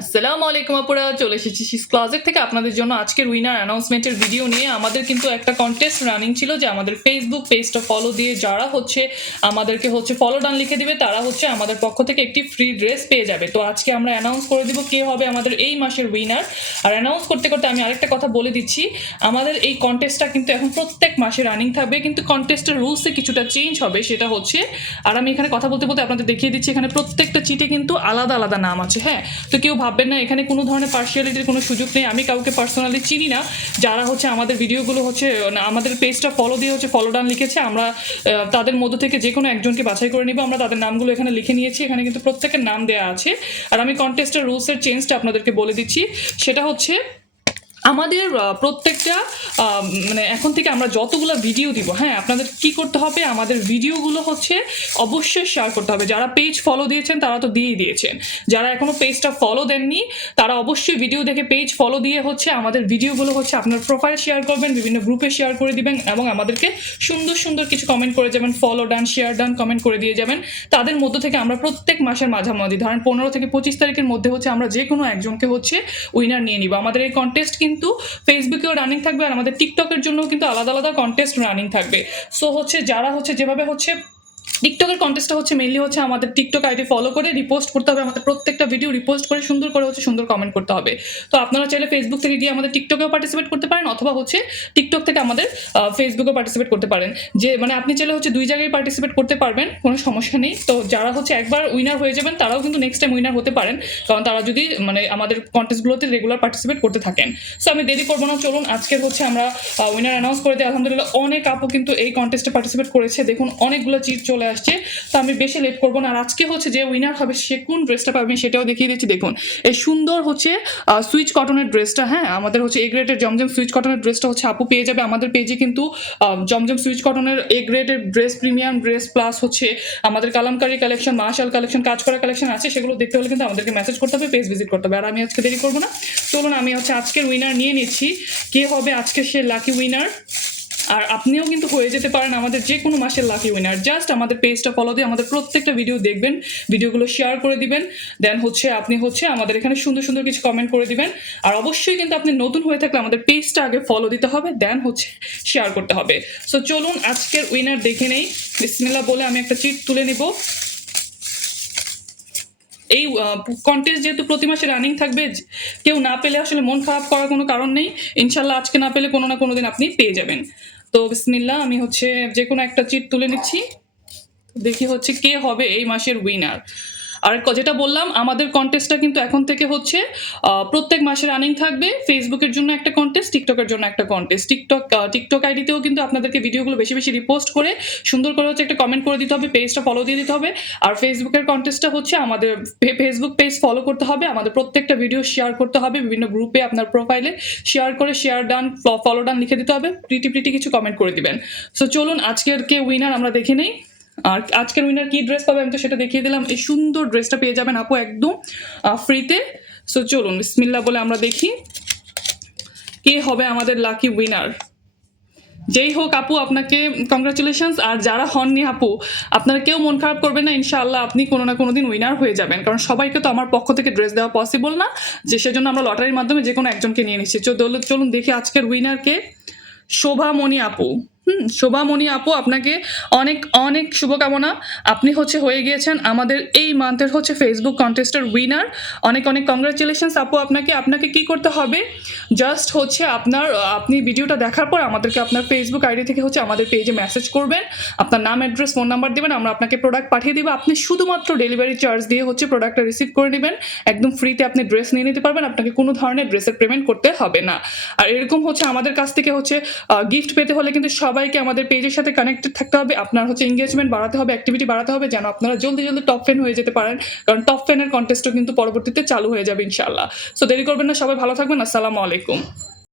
আসসালামু আলাইকুম আপুরা, চলে এসেছি শিস ক্লাসের থেকে আপনাদের জন্য আজকের উইনার অ্যানাউন্সমেন্টের ভিডিও নিয়ে। আমাদের কিন্তু একটা কন্টেস্ট রানিং ছিল যে আমাদের ফেসবুক পেজটা ফলো দিয়ে যারা আমাদেরকে ফলো ডান লিখে দিবে তারা আমাদের পক্ষ থেকে একটি ফ্রি ড্রেস পেয়ে যাবে। তো আজকে আমরা অ্যানাউন্স করে দিব কে হবে আমাদের এই মাসের উইনার। আর অ্যানাউন্স করতে করতে আমি আরেকটা কথা বলে দিচ্ছি, আমাদের এই কন্টেস্টটা কিন্তু এখন প্রত্যেক মাসে রানিং থাকবে, কিন্তু কন্টেস্টের রুলসে কিছুটা চেঞ্জ হবে। সেটা হচ্ছে, আর আমি এখানে কথা বলতে বলতে আপনাদের দেখিয়ে দিচ্ছি, এখানে প্রত্যেকটা চিটে কিন্তু আলাদা আলাদা নাম আছে। হ্যাঁ, তো কেউ ভাববেন না এখানে কোনো ধরনের পার্সিয়ালিটির কোনো সুযোগ নেই। আমি কাউকে পার্সোনালি চিনি না, যারা আমাদের ভিডিওগুলো আমাদের পেজটা ফলো দিয়ে ফলো ডান লিখেছে, আমরা তাদের মধ্য থেকে যে কোনো একজনকে বাছাই করে নিব। আমরা তাদের নামগুলো এখানে লিখে নিয়েছি, এখানে কিন্তু প্রত্যেকের নাম দেওয়া আছে। আর আমি কন্টেস্টের রুলসের চেঞ্জটা আপনাদেরকে বলে দিচ্ছি। সেটা হচ্ছে, আমাদের প্রত্যেকটা মানে এখন থেকে আমরা যতগুলো ভিডিও দিব, হ্যাঁ, আপনাদের কি করতে হবে, আমাদের ভিডিওগুলো অবশ্যই শেয়ার করতে হবে। যারা পেজ ফলো দিয়েছেন তারা তো দিয়েই দিয়েছেন, যারা এখনো পেজটা ফলো দেননি তারা অবশ্যই ভিডিও দেখে পেজ ফলো দিয়ে আমাদের ভিডিওগুলো আপনার প্রোফাইল শেয়ার করবেন, বিভিন্ন গ্রুপে শেয়ার করে দিবেন এবং আমাদেরকে সুন্দর সুন্দর কিছু কমেন্ট করে যাবেন, ফলো ডান শেয়ার ডান কমেন্ট করে দিয়ে যাবেন। তাদের মধ্য থেকে আমরা প্রত্যেক মাসের মাঝামাঝি, ধরেন 15 থেকে 25 তারিখের মধ্যে আমরা যে কোনো একজনকে উইনার নিয়ে নিব। আমাদের এই কন্টেস্ট কিন্তু ফেসবুকেও রানিং থাকবে, আর আমাদের টিকটকের জন্য কিন্তু আলাদা আলাদা কন্টেস্ট রানিং থাকবে। সো যারা যেভাবে টিকটকের কন্টেস্টটা মেইনলি আমাদের টিকটক আইডি ফলো করে রিপোস্ট করতে হবে, আমাদের প্রত্যেকটা ভিডিও রিপোস্ট করে সুন্দর করে সুন্দর কমেন্ট করতে হবে। তো আপনারা চাইলে ফেসবুক থেকে গিয়ে আমাদের টিকটকেও পার্টিসিপেট করতে পারেন, অথবা টিকটক থেকে আমাদের ফেসবুকেও পার্টিসিপেট করতে পারেন। যে মানে আপনি চাইলে দুই জায়গায় পার্টিসিপেট করতে পারবেন, কোনো সমস্যা নেই। তো যারা একবার উইনার হয়ে যাবেন তারাও কিন্তু নেক্সট টাইম উইনার হতে পারেন, কারণ তারা যদি আমাদের কন্টেস্টগুলোতে রেগুলার পার্টিসিপেট করতে থাকেন। সো আমি দেরি করবো না, চলুন আজকের আমরা উইনার অ্যানাউন্স করে দিই। আলহামদুলিল্লাহ অনেক আপু কিন্তু এই কন্টেস্টে পার্টিসিপেট করেছে, দেখুন অনেকগুলো চিট চলে আসছে। তো আমি বেশি লেট করবো না, আর আজকে যে উইনার হবে সে কোন ড্রেসটা পাবে সেটাও দেখিয়ে দিচ্ছি। দেখুন এই সুন্দর সুইচ কটনের ড্রেসটা, হ্যাঁ, আমাদের এ গ্রেডের জমজম সুইচ কটনের ড্রেসটা আপু পেয়ে যাবে। আমাদের পেজে কিন্তু জমজম সুইচ কটনের এ গ্রেডের ড্রেস, প্রিমিয়াম ড্রেস, প্লাস আমাদের কালামকারি কালেকশন, মাশাল কালেকশন, কাজ করা কালেকশন আছে। সেগুলো দেখতে হলে কিন্তু আমাদেরকে মেসেজ করতে হবে, পেজ ভিজিট করতে হবে। আর আমি আজকে দেরি করবো না, চলুন আমি আজকের উইনার নিয়ে নিচ্ছি। কে হবে আজকে সে লাকি উইনার? আর আপনিও কিন্তু হয়ে যেতে পারেন আমাদের যে কোনো মাসের লাকি উইনার। জাস্ট আমাদের পেজটা ফলো দিয়ে আমাদের প্রত্যেকটা ভিডিও দেখবেন, ভিডিওগুলো শেয়ার করে দিবেন, দেন আপনি আমাদের এখানে সুন্দর সুন্দর কিছু কমেন্ট করে দিবেন। আর অবশ্যই কিন্তু আপনি নতুন হয়ে থাকলে আমাদের পেজটা আগে ফলো দিতে হবে, দেন শেয়ার করতে হবে। সো চলুন আজকের উইনার দেখে নেই। বিসমিল্লাহ বলে আমি একটা চিট তুলে নিব। এই কন্টেস্ট যেহেতু প্রতি মাসে রানিং থাকবে, কেউ না পেলে আসলে মন খারাপ করার কোনো কারণ নেই। ইনশাল্লাহ আজকে না পেলে কোনো না কোনো দিন আপনি পেয়ে যাবেন। তো বিসমিল্লাহ, আমি যে কোনো একটা চিট তুলে নিচ্ছি, দেখি কে হবে এই মাসের উইনার। আর যেটা বললাম, আমাদের কন্টেস্টটা কিন্তু এখন থেকে প্রত্যেক মাসে রানিং থাকবে। ফেসবুকের জন্য একটা কন্টেস্ট, টিকটকের জন্য একটা কন্টেস্ট। টিকটক আইডিতেও কিন্তু আপনাদেরকে ভিডিওগুলো বেশি বেশি রিপোস্ট করে সুন্দর করে একটা কমেন্ট করে দিতে হবে, পেজটা ফলো দিয়ে দিতে হবে। আর ফেসবুকের কন্টেস্টটা আমাদের ফেসবুক পেজ ফলো করতে হবে, আমাদের প্রত্যেকটা ভিডিও শেয়ার করতে হবে, বিভিন্ন গ্রুপে আপনার প্রোফাইলে শেয়ার করে শেয়ার ডান ফলো ডান লিখে দিতে হবে, প্রিটি কিছু কমেন্ট করে দিবেন। সো চলুন আজকের কে উইনার আমরা দেখে নেই। আর আজকের উইনার কি ড্রেস পাবে আমি তো সেটা দেখিয়ে দিলাম। এই সুন্দর ড্রেসটা পেয়ে যাবেন আপু একদম ফ্রিতে। সো চলুন বিসমিল্লাহ বলে আমরা দেখি কে হবে আমাদের লাকি উইনার। যেই হোক আপু, আপনাকে কংগ্রাচুলেশনস। আর যারা হননি আপু, আপনারা কেউ মন খারাপ করবেন না, ইনশাআল্লাহ আপনি কোনো না কোনো দিন উইনার হয়ে যাবেন, কারণ সবাইকে তো আমার পক্ষ থেকে ড্রেস দেওয়া পসিবল না, যে সেজন্য আমরা লটারির মাধ্যমে যে কোনো একজনকে নিয়ে নিচ্ছি। চলুন দেখি আজকের উইনারকে। শোভামণি আপু, শোভামণি আপু, আপনাকে অনেক অনেক শুভকামনা। আপনি হয়ে গিয়েছেন আমাদের এই মান্থের ফেসবুক কন্টেস্টের উইনার। অনেক অনেক কংগ্রাচুলেশনস আপু আপনাকে কি করতে হবে, জাস্ট আপনি ভিডিওটা দেখার পর আমাদেরকে আপনার ফেসবুক আইডি থেকে আমাদের পেজে মেসেজ করবেন, আপনার নাম, অ্যাড্রেস, ফোন নাম্বার দিবেন, আমরা আপনাকে প্রোডাক্ট পাঠিয়ে দিব। আপনি শুধুমাত্র ডেলিভারি চার্জ দিয়ে প্রোডাক্টটা রিসিভ করে নেবেন, একদম ফ্রিতে আপনি ড্রেস নিয়ে নিতে পারবেন, আপনাকে কোনো ধরনের ড্রেসের পেমেন্ট করতে হবে না। আর এরকম আমাদের কাছ থেকে গিফট পেতে হলে কিন্তু সবাইকে আমাদের পেজের সাথে কানেক্টেড থাকতে হবে, আপনার এঙ্গেজমেন্ট বাড়াতে হবে, অ্যাক্টিভিটি বাড়াতে হবে, যেন আপনারা জলদি জলদি টপ 10 হয়ে যেতে পারেন, কারণ টপ 10 এর কন্টেস্টও কিন্তু পরবর্তীতে চালু হয়ে যাবে ইনশাআল্লাহ। সো দেরি করবেন না, সবাই ভালো থাকবেন। আসসালামু আলাইকুম।